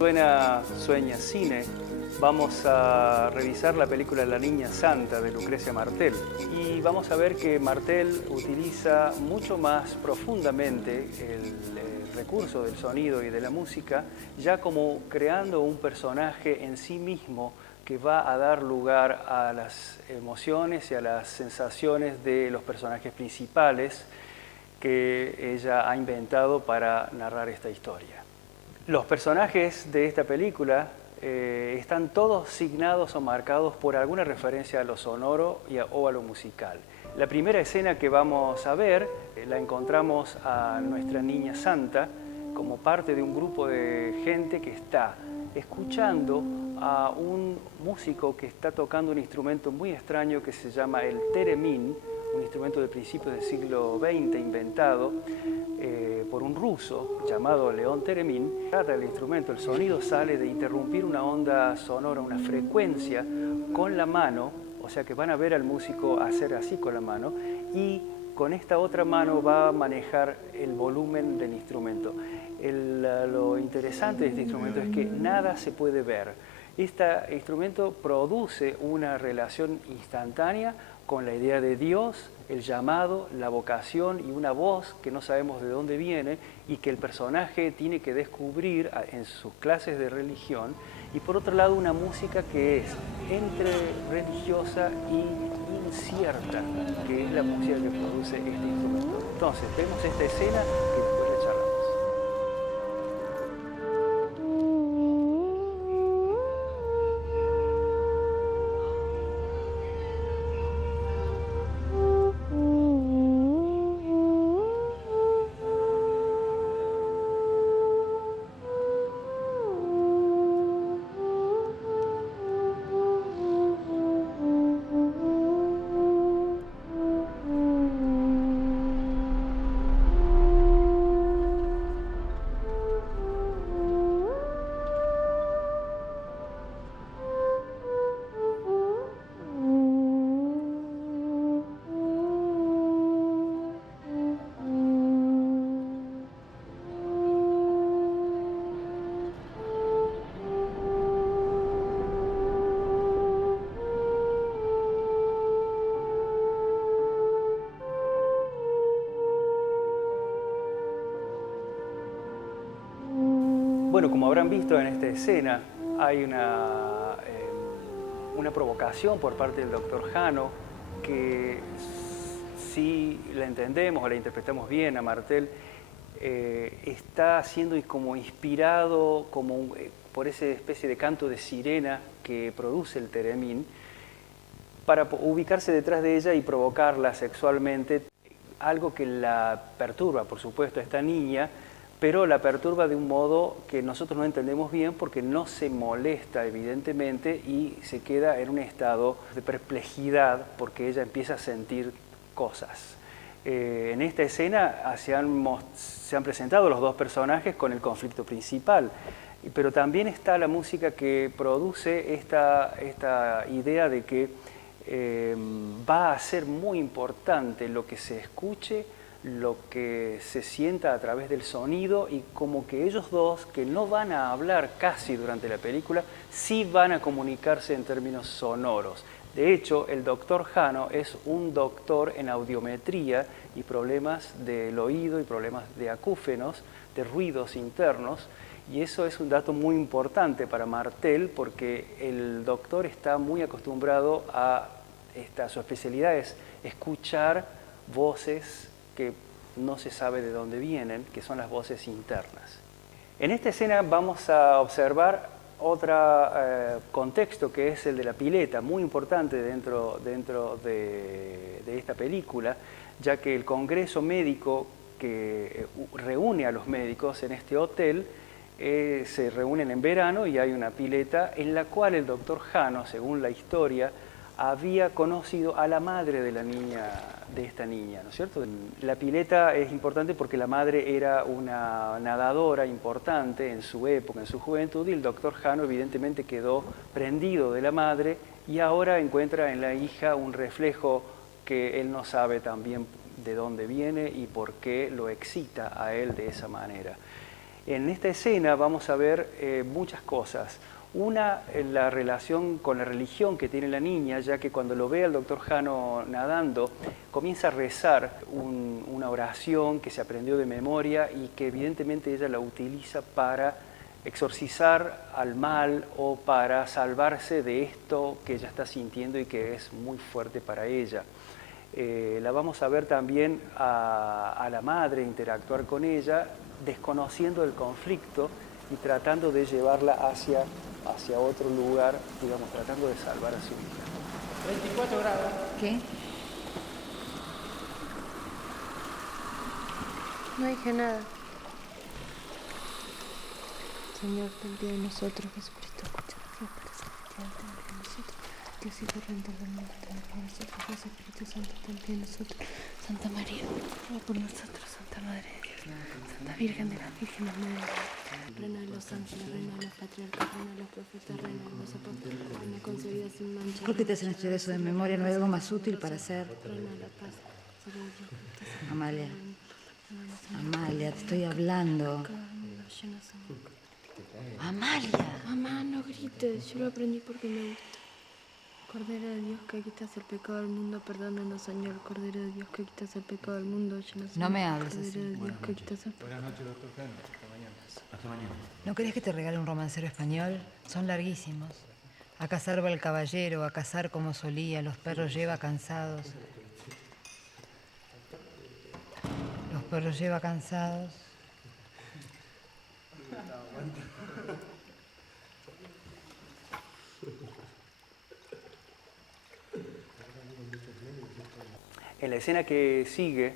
Sueña Cine, vamos a revisar la película La Niña Santa de Lucrecia Martel y vamos a ver que Martel utiliza mucho más profundamente el recurso del sonido y de la música, ya como creando un personaje en sí mismo que va a dar lugar a las emociones y a las sensaciones de los personajes principales que ella ha inventado para narrar esta historia. Los personajes de esta película están todos signados o marcados por alguna referencia a lo sonoro o a lo musical. La primera escena que vamos a ver la encontramos a nuestra Niña Santa como parte de un grupo de gente que está escuchando a un músico que está tocando un instrumento muy extraño que se llama el theremin, un instrumento de principios del siglo XX inventado por un ruso llamado León Theremin. Trata el instrumento, el sonido sale de interrumpir una onda sonora, una frecuencia con la mano, o sea que van a ver al músico hacer así con la mano y con esta otra mano va a manejar el volumen del instrumento. Lo interesante de este instrumento es que nada se puede ver. Este instrumento produce una relación instantánea con la idea de Dios, el llamado, la vocación y una voz que no sabemos de dónde viene y que el personaje tiene que descubrir en sus clases de religión. Y por otro lado una música que es entre religiosa y incierta, que es la música que produce este instrumento. Entonces vemos esta escena que después le charlamos. Bueno, como habrán visto en esta escena, hay una provocación por parte del Dr. Jano que si la entendemos o la interpretamos bien a Martel, está siendo como inspirado por esa especie de canto de sirena que produce el theremin para ubicarse detrás de ella y provocarla sexualmente, algo que la perturba, por supuesto, a esta niña, pero la perturba de un modo que nosotros no entendemos bien porque no se molesta evidentemente y se queda en un estado de perplejidad porque ella empieza a sentir cosas. En esta escena se han presentado los dos personajes con el conflicto principal, pero también está la música que produce esta idea de que va a ser muy importante lo que se escuche, lo que se sienta a través del sonido y como que ellos dos, que no van a hablar casi durante la película, sí van a comunicarse en términos sonoros. De hecho, el doctor Jano es un doctor en audiometría y problemas del oído y problemas de acúfenos, de ruidos internos, y eso es un dato muy importante para Martel porque el doctor está muy acostumbrado su especialidad es escuchar voces que no se sabe de dónde vienen, que son las voces internas. En esta escena vamos a observar otro contexto que es el de la pileta, muy importante dentro de esta película, ya que el congreso médico que reúne a los médicos en este hotel se reúnen en verano y hay una pileta en la cual el doctor Jano, según la historia, había conocido a la madre de esta niña, ¿no es cierto? La pileta es importante porque la madre era una nadadora importante en su época, en su juventud, y el doctor Jano evidentemente quedó prendido de la madre y ahora encuentra en la hija un reflejo que él no sabe también de dónde viene y por qué lo excita a él de esa manera. En esta escena vamos a ver muchas cosas. Una, la relación con la religión que tiene la niña, ya que cuando lo ve al doctor Jano nadando, comienza a rezar una oración que se aprendió de memoria y que evidentemente ella la utiliza para exorcizar al mal o para salvarse de esto que ella está sintiendo y que es muy fuerte para ella. La vamos a ver también a la madre interactuar con ella, desconociendo el conflicto y tratando de llevarla hacia otro lugar, digamos, tratando de salvar a su hija. 24 grados. ¿Qué? No dije nada. Señor, ten piedad de nosotros, Jesucristo, escucha la Padre Celestial, ten piedad de nosotros. Dios y Redentor del mundo, ten piedad de nosotros. Dios Espíritu Santo, ten piedad de nosotros. Santa María, ruega por nosotros, Santa Madre de Dios. Santa Virgen de las Vírgenes, Madre de Dios. Reina de los ángeles, reina de los patriarcas, reina de los profetas, reina de los apóstoles, reina concebida sin mancha. ¿Por qué te hacen estudiar eso de memoria? ¿No hay algo más útil para hacer? Reina de la paz, Señor Dios, justicia. Amalia. Amalia, te estoy hablando. Amalia. Mamá, no grites, yo lo aprendí porque me gusta. Cordero de Dios, que quitas el pecado del mundo, perdónanos, Señor. Cordero de Dios, que quitas el pecado del mundo, llénanos. No me hables así. Cordero de Dios, que quitas el pecado. Buenas noches, doctor Jano. Hasta mañana. Hasta mañana. ¿No querés que te regale un romancero español? Son larguísimos. A cazar va el caballero, a cazar como solía, los perros lleva cansados. Los perros lleva cansados. En la escena que sigue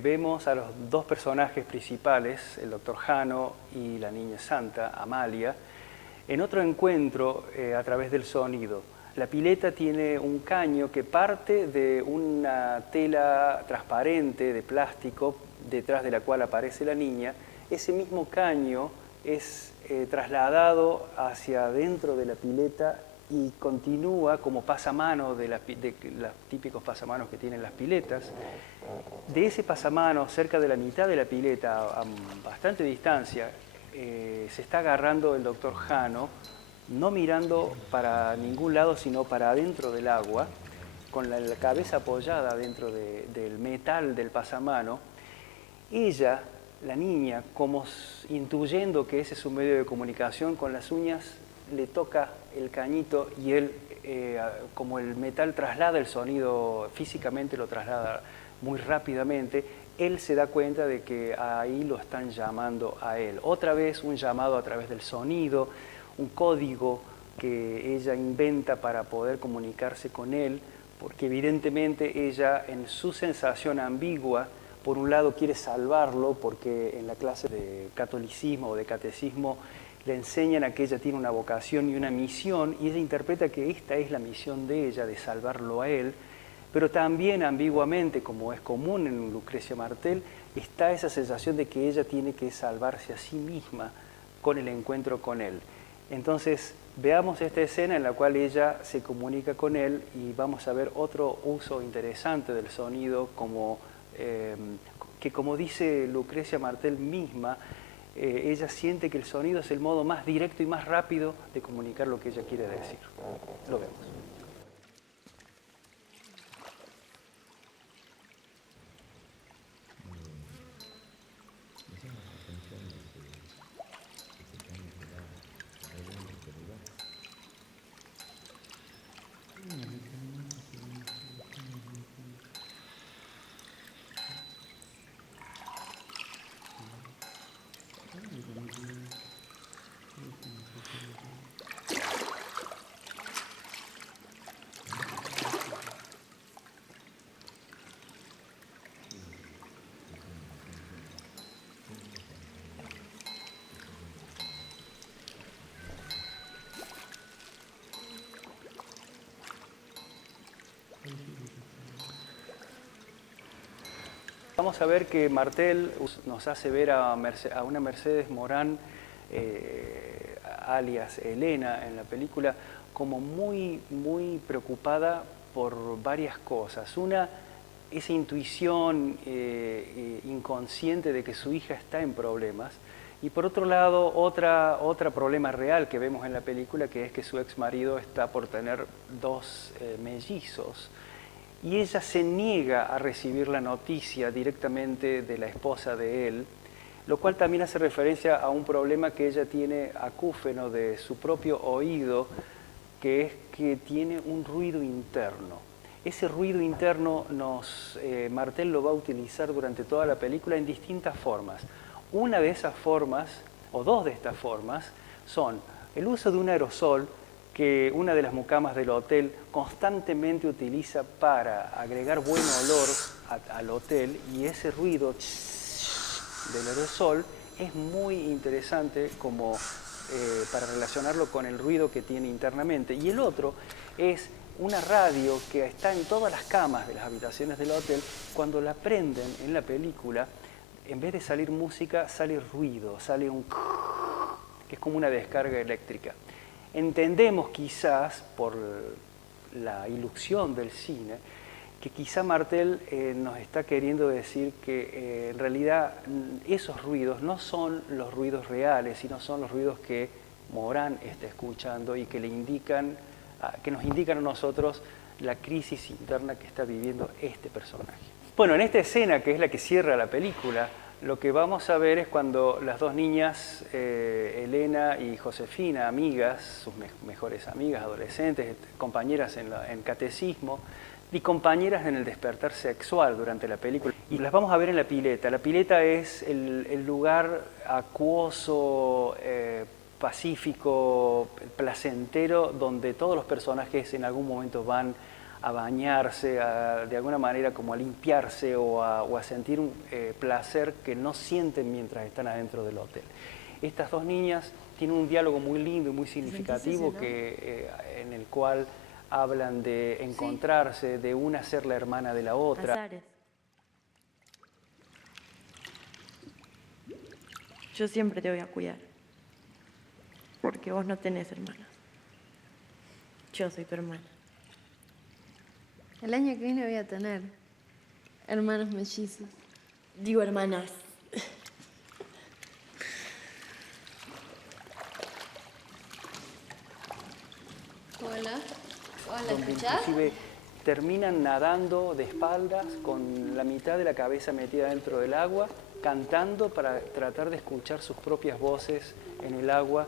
vemos a los dos personajes principales, el doctor Jano y la niña santa, Amalia, en otro encuentro a través del sonido. La pileta tiene un caño que parte de una tela transparente de plástico detrás de la cual aparece la niña. Ese mismo caño es trasladado hacia adentro de la pileta y continúa como pasamanos de los típicos pasamanos que tienen las piletas. De ese pasamano, cerca de la mitad de la pileta, a bastante distancia, se está agarrando el doctor Jano, no mirando para ningún lado, sino para adentro del agua, con la cabeza apoyada dentro del metal del pasamano. Ella, la niña, como intuyendo que ese es un medio de comunicación, con las uñas le toca el cañito y él, como el metal traslada el sonido, físicamente lo traslada muy rápidamente, él se da cuenta de que ahí lo están llamando a él. Otra vez un llamado a través del sonido, un código que ella inventa para poder comunicarse con él, porque evidentemente ella, en su sensación ambigua, por un lado quiere salvarlo, porque en la clase de catolicismo o de catecismo le enseñan a que ella tiene una vocación y una misión, y ella interpreta que esta es la misión de ella, de salvarlo a él, pero también ambiguamente, como es común en Lucrecia Martel, está esa sensación de que ella tiene que salvarse a sí misma con el encuentro con él. Entonces, veamos esta escena en la cual ella se comunica con él y vamos a ver otro uso interesante del sonido, que como dice Lucrecia Martel misma, ella siente que el sonido es el modo más directo y más rápido de comunicar lo que ella quiere decir. Lo vemos. Vamos a ver que Martel nos hace ver a una Mercedes Morán, alias Elena, en la película, como muy preocupada por varias cosas. Una, esa intuición inconsciente de que su hija está en problemas, Y por otro lado, otro problema real que vemos en la película, que es que su ex marido está por tener dos mellizos. Y ella se niega a recibir la noticia directamente de la esposa de él, lo cual también hace referencia a un problema que ella tiene acúfeno de su propio oído, que es que tiene un ruido interno. Ese ruido interno Martel lo va a utilizar durante toda la película en distintas formas. Una de esas formas, o dos de estas formas, son el uso de un aerosol que una de las mucamas del hotel constantemente utiliza para agregar buen olor al hotel, y ese ruido del aerosol es muy interesante como para relacionarlo con el ruido que tiene internamente. Y el otro es una radio que está en todas las camas de las habitaciones del hotel. Cuando la prenden en la película, en vez de salir música, sale ruido, sale un que es como una descarga eléctrica. Entendemos quizás, por la ilusión del cine, que quizá Martel nos está queriendo decir que en realidad esos ruidos no son los ruidos reales, sino son los ruidos que Morán está escuchando y que que nos indican a nosotros la crisis interna que está viviendo este personaje. Bueno, en esta escena, que es la que cierra la película, lo que vamos a ver es cuando las dos niñas, Elena y Josefina, amigas, sus mejores amigas, adolescentes, compañeras en catecismo y compañeras en el despertar sexual durante la película, y las vamos a ver en la pileta. La pileta es el lugar acuoso, pacífico, placentero, donde todos los personajes en algún momento van a bañarse, de alguna manera como a limpiarse o a sentir un placer que no sienten mientras están adentro del hotel. Estas dos niñas tienen un diálogo muy lindo y muy significativo en el cual hablan de encontrarse, de una ser la hermana de la otra. Azares. Yo siempre te voy a cuidar, porque vos no tenés hermanas. Yo soy tu hermana. El año que viene voy a tener hermanos mellizos. Digo hermanas. Hola. Hola, Donde ¿escuchás? inclusive terminan nadando de espaldas con la mitad de la cabeza metida dentro del agua, cantando para tratar de escuchar sus propias voces en el agua.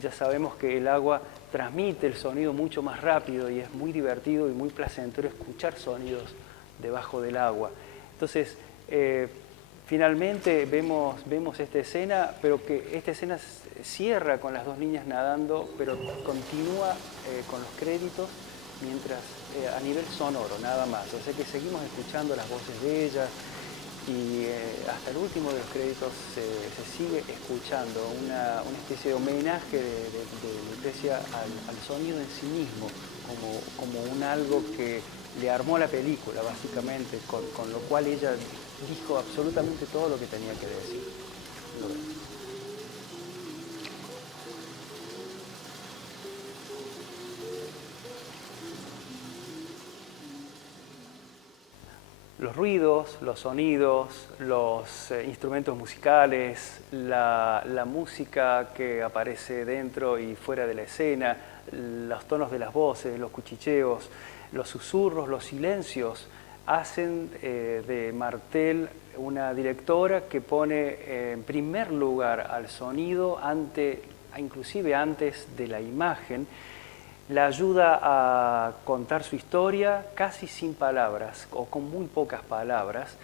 Ya sabemos que el agua transmite el sonido mucho más rápido y es muy divertido y muy placentero escuchar sonidos debajo del agua. Entonces, finalmente vemos esta escena, pero que esta escena cierra con las dos niñas nadando, pero continúa con los créditos mientras a nivel sonoro, nada más. O sea que seguimos escuchando las voces de ellas y hasta el último de los créditos se sigue escuchando una especie de homenaje de Lucrecia al sonido en sí mismo, como un algo que le armó la película, básicamente, con lo cual ella dijo absolutamente todo lo que tenía que decir. Los ruidos, los sonidos, los instrumentos musicales, la música que aparece dentro y fuera de la escena, los tonos de las voces, los cuchicheos, los susurros, los silencios, hacen de Martel una directora que pone en primer lugar al sonido, inclusive antes de la imagen. La ayuda a contar su historia casi sin palabras o con muy pocas palabras,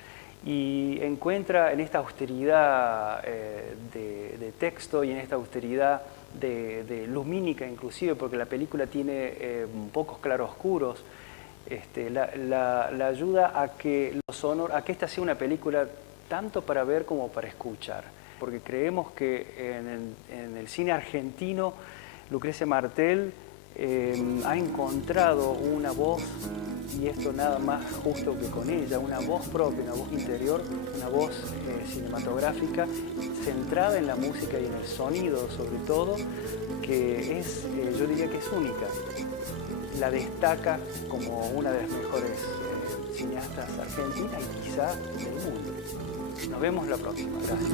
y encuentra en esta austeridad de texto y en esta austeridad de lumínica inclusive, porque la película tiene pocos claroscuros, la ayuda a que a que esta sea una película tanto para ver como para escuchar, porque creemos que en el cine argentino Lucrecia Martel ha encontrado una voz, y esto nada más justo que con ella, una voz propia, una voz interior, una voz cinematográfica centrada en la música y en el sonido sobre todo, que es, yo diría que es única. La destaca como una de las mejores cineastas argentinas y quizá del mundo. Nos vemos la próxima. Gracias.